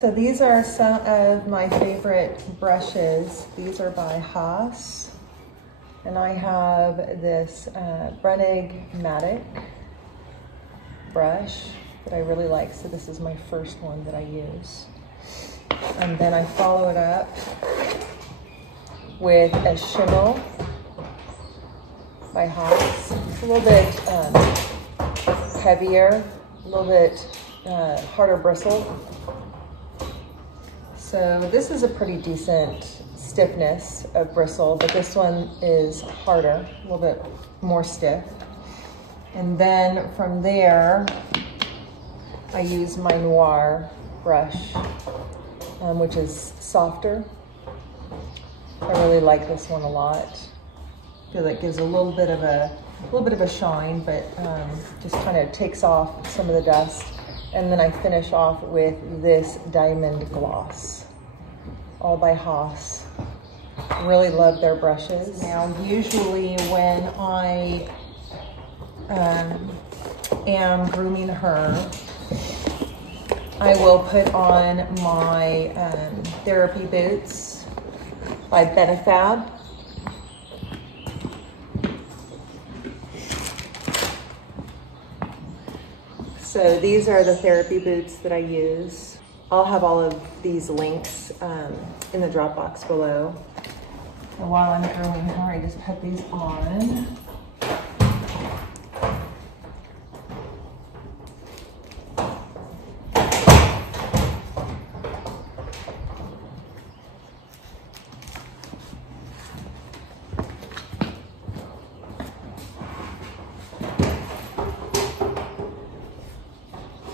So these are some of my favorite brushes. These are by HAAS. And I have this Brenig Madod brush that I really like. So this is my first one that I use. And then I follow it up with a Schimmel by HAAS. It's a little bit heavier, a little bit harder bristle. So this is a pretty decent stiffness of bristle, but this one is harder, a little bit more stiff. And then from there, I use my Noir brush, which is softer. I really like this one a lot. I feel like it gives a little bit of a shine, but just kind of takes off some of the dust. And then I finish off with this diamond gloss, all by HAAS. Really love their brushes. Now, usually when I am grooming her, I will put on my therapy boots by Benefab. So these are the therapy boots that I use. I'll have all of these links in the drop box below. And while I'm grooming her, I just put these on.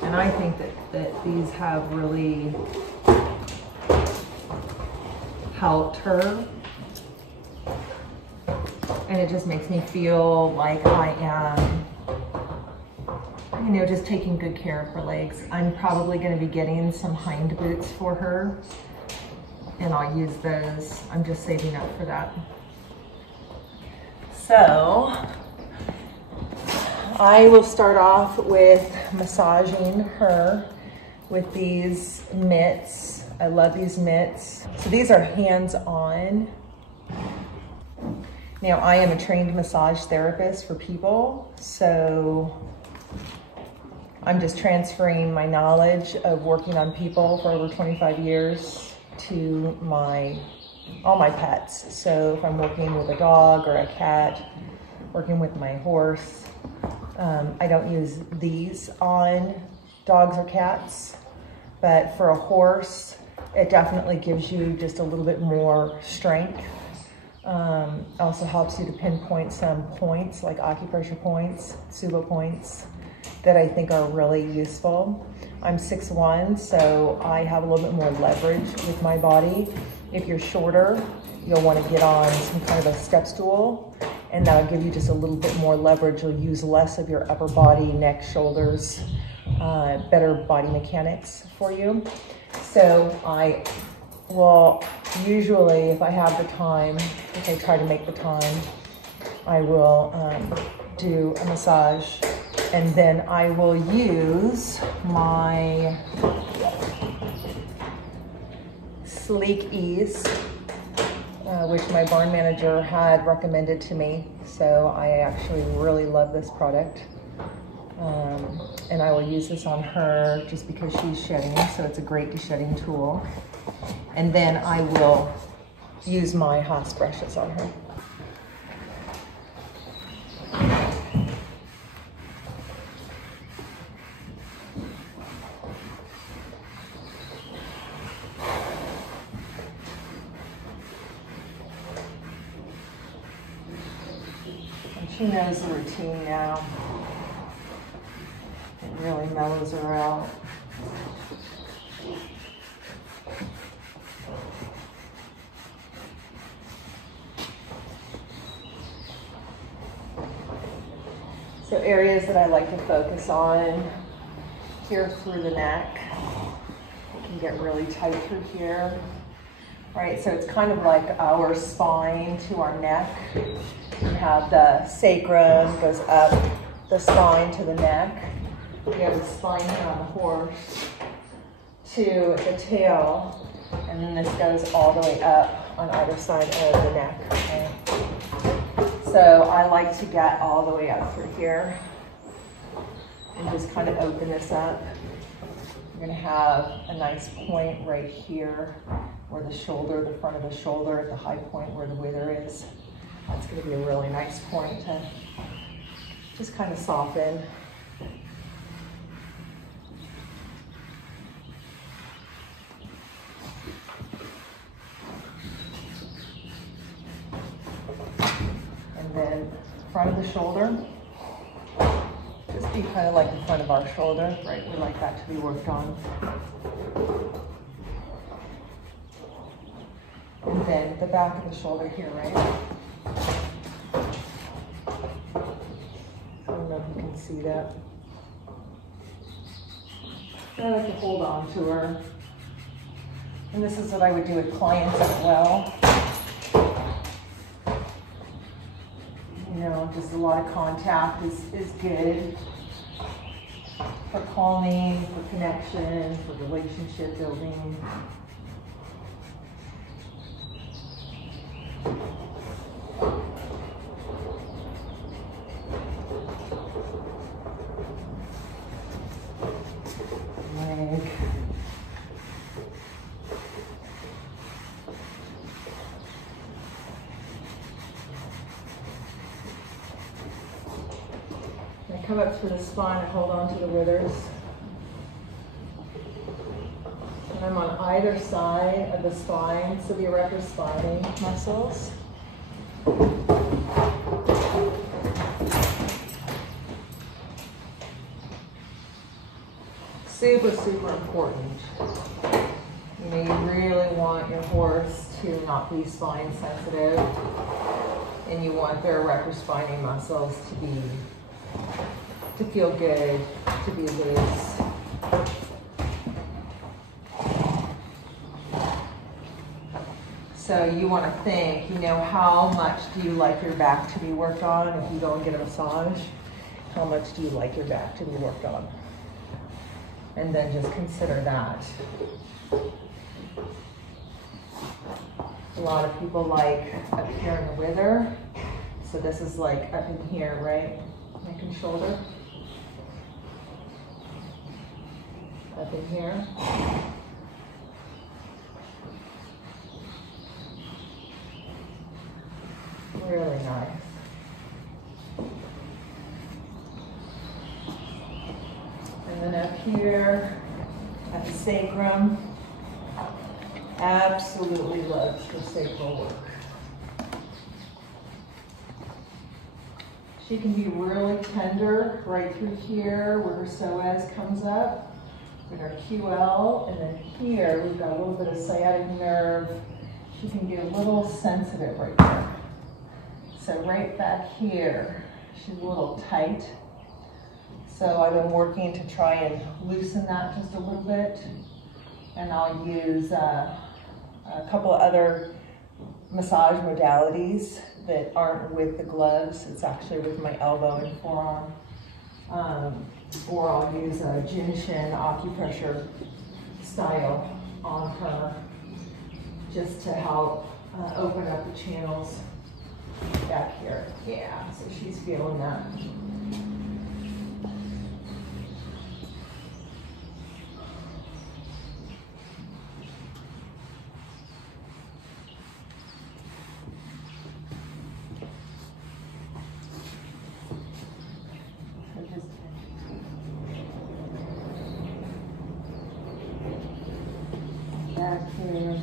And I think that these have really helped her. And it just makes me feel like I am, you know, just taking good care of her legs. I'm probably going to be getting some hind boots for her, and I'll use those. I'm just saving up for that. So I will start off with massaging her with these mitts. I love these mitts. So these are hands-on. Now, I am a trained massage therapist for people, so I'm just transferring my knowledge of working on people for over 25 years to all my pets. So if I'm working with a dog or a cat, working with my horse, I don't use these on dogs or cats, but for a horse, it definitely gives you just a little bit more strength. Also helps you to pinpoint some points like acupressure points, Subo points that I think are really useful. I'm 6'1", so I have a little bit more leverage with my body. If you're shorter, you'll want to get on some kind of a step stool, and that'll give you just a little bit more leverage. You'll use less of your upper body, neck, shoulders, better body mechanics for you. So I will usually, if I have the time, if I try to make the time, I will do a massage, and then I will use my Sleek Ease, which my barn manager had recommended to me. So I actually really love this product. And I will use this on her just because she's shedding, so it's a great de-shedding tool. And then I will use my HAAS brushes on her. And she knows the routine now. It really mellows her out. So areas that I like to focus on, here through the neck. It can get really tight through here. Right, so it's kind of like our spine to our neck. We have the sacrum goes up the spine to the neck. We have the spine here on the horse to the tail, and then this goes all the way up on either side of the neck. Okay? So I like to get all the way up through here and just kind of open this up. You're gonna have a nice point right here where the shoulder, the front of the shoulder at the high point where the wither is. That's gonna be a really nice point to just kind of soften. And then front of the shoulder, just be kind of like the front of our shoulder, right? We like that to be worked on. And then the back of the shoulder here, right? I don't know if you can see that. I like to hold on to her. And this is what I would do with clients as well. You know, just a lot of contact is good for calming, for connection, for relationship building. Leg. Come up through the spine and hold on to the withers. And I'm on either side of the spine, so the erector spinae muscles. Super, super important. You know, you really want your horse to not be spine sensitive, and you want their erector spinae muscles to feel good, to be loose. So you want to think, you know, how much do you like your back to be worked on? If you go and get a massage, how much do you like your back to be worked on? And then just consider that. A lot of people like up here in the wither. So this is like up in here, right? Neck and shoulder. Up in here. Really nice. And then up here at the sacrum. Absolutely loves the sacral work. She can be really tender right through here where her psoas comes up. With our QL, and then here we've got a little bit of sciatic nerve. She can be a little sensitive right there. So right back here, she's a little tight. So I've been working to try and loosen that just a little bit. And I'll use a couple of other massage modalities that aren't with the gloves. It's actually with my elbow and forearm. Or I'll use a Jinshin acupressure style on her just to help open up the channels back here. Yeah, so she's feeling that. Back here.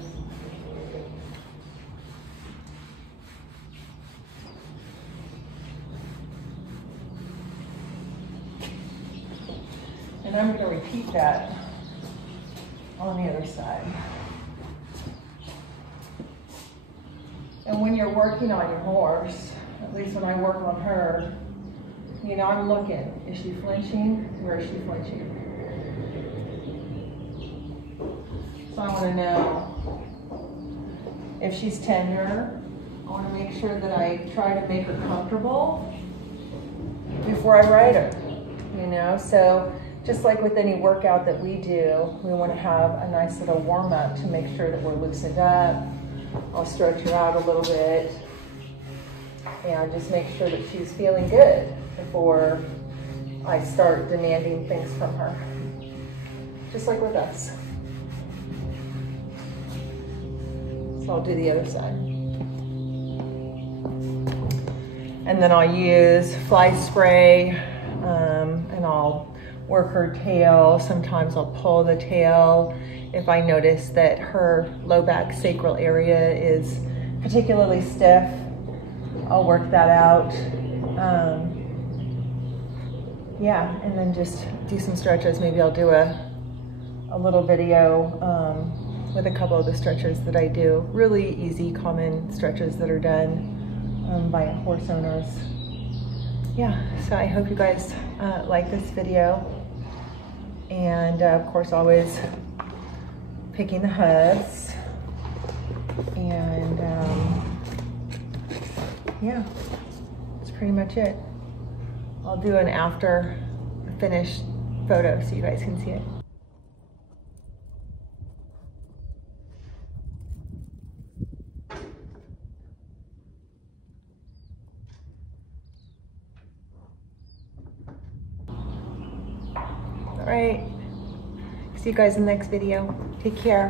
And I'm going to repeat that on the other side. And when you're working on your horse, at least when I work on her, you know, I'm looking. Is she flinching? Where is she flinching? So I want to know if she's tender. I want to make sure that I try to make her comfortable before I ride her, you know. So just like with any workout that we do, we want to have a nice little warm up to make sure that we're loosened up. I'll stretch her out a little bit and just make sure that she's feeling good before I start demanding things from her. Just like with us. So I'll do the other side. And then I'll use fly spray and I'll work her tail. Sometimes I'll pull the tail if I notice that her low back sacral area is particularly stiff. I'll work that out. Yeah, and then just do some stretches. Maybe I'll do a little video with a couple of the stretches that I do. Really easy, common stretches that are done by horse owners. Yeah, so I hope you guys like this video. And of course, always picking the HAAS. And yeah, that's pretty much it. I'll do an after finished photo so you guys can see it. All right, see you guys in the next video. Take care.